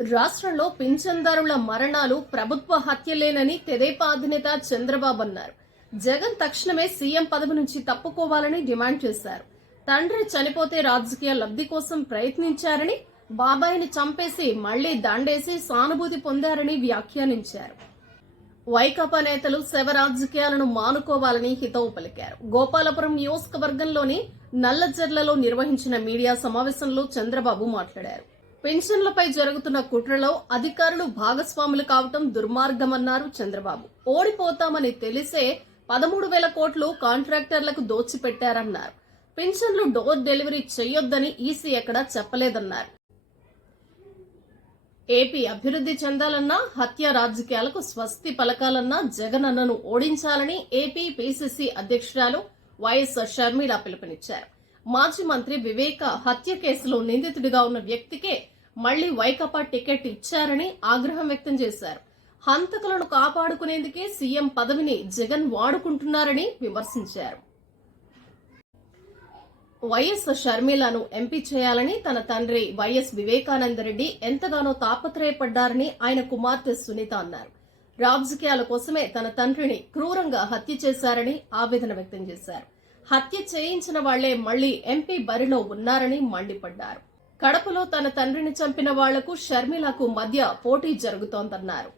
రాష్ట్రంలో పింఛన్దారుల మరణాలు ప్రభుత్వ హత్యలేనని తెదేపా అధినేత చంద్రబాబు అన్నారు. జగన్ తక్షణమే సీఎం పదవి నుంచి తప్పుకోవాలని డిమాండ్ చేశారు. తండ్రి చనిపోతే రాజకీయ లబ్ధి కోసం ప్రయత్నించారని బాబాయిని చంపేసి మళ్ళీ దండేసి సానుభూతి పొందారని వ్యాఖ్యానించారు. వైకాపా నేతలు శవ రాజకీయాలను మానుకోవాలని హితవు పలికారు. గోపాలపురం నియోజకవర్గంలోని నల్లజర్లలో నిర్వహించిన మీడియా సమావేశంలో చంద్రబాబు మాట్లాడారు. పెన్షన్లపై జరుగుతున్న కుట్రలో అధికారులు భాగస్వాములు కావటం దుర్మార్గమన్నారు చంద్రబాబు. ఓడిపోతామని తెలిసే పదమూడు వేల కోట్లు కాంట్రాక్టర్లకు దోచిపెట్టారన్నారు. పెన్షన్లు డోర్ డెలివరీ చేయొద్దని ఈసీ ఎక్కడా చెప్పలేదన్నారు. ఏపీ అభివృద్ధి చెందాలన్నా హత్య రాజకీయాలకు స్వస్తి పలకాలన్నా జగన్ అన్నను ఓడించాలని ఏపీ పీసీసీ అధ్యక్షురాలు వైఎస్ షర్మిల పిలుపునిచ్చారు. మాజీ మంత్రి వివేక హత్య కేసులో నిందితుడిగా ఉన్న వ్యక్తికే మళ్ళీ వైకాపా టికెట్ ఇచ్చారని ఆగ్రహం వ్యక్తం చేశారు. హంతకులను కాపాడుకునేందుకే సీఎం పదవిని జగన్ వాడుకుంటున్నారని విమర్శించారు. వైఎస్ షర్మిలను ఎంపీ చేయాలని తన తండ్రి వైఎస్ వివేకానందరెడ్డి ఎంతగానో తాపత్రయపడ్డారని ఆయన కుమార్తె సునీత అన్నారు. రాజకీయాల కోసమే తన తండ్రిని క్రూరంగా హత్య చేశారని ఆవేదన వ్యక్తం చేశారు. హత్య చేయించిన వాళ్ళే మళ్ళీ ఎంపీ బరిలో ఉన్నారని మండిపడ్డారు. కడపలో తన తండ్రిని చంపిన వాళ్ళకు షర్మిలకు మధ్య పోటీ జరుగుతోందన్నారు.